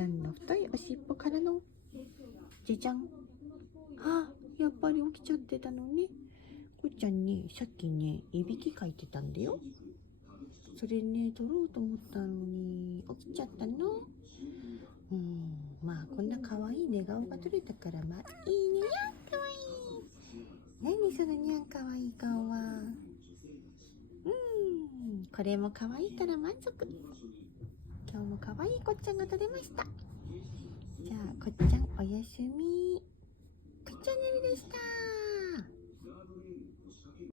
ちゃんの太いおしっぽからのじゃじゃん。やっぱり起きちゃってたのね。こっちゃんね、さっきね、いびきかいてたんだよ。それね、取ろうと思ったのに起きちゃったの。まあこんな可愛い寝顔が撮れたからまあいいね。可愛い。何そのにゃん可愛い顔は。これも可愛いから満足。今日も可愛いこっちゃんが撮れました。じゃあこっちゃんおやすみ。こっちゃん寝るでした。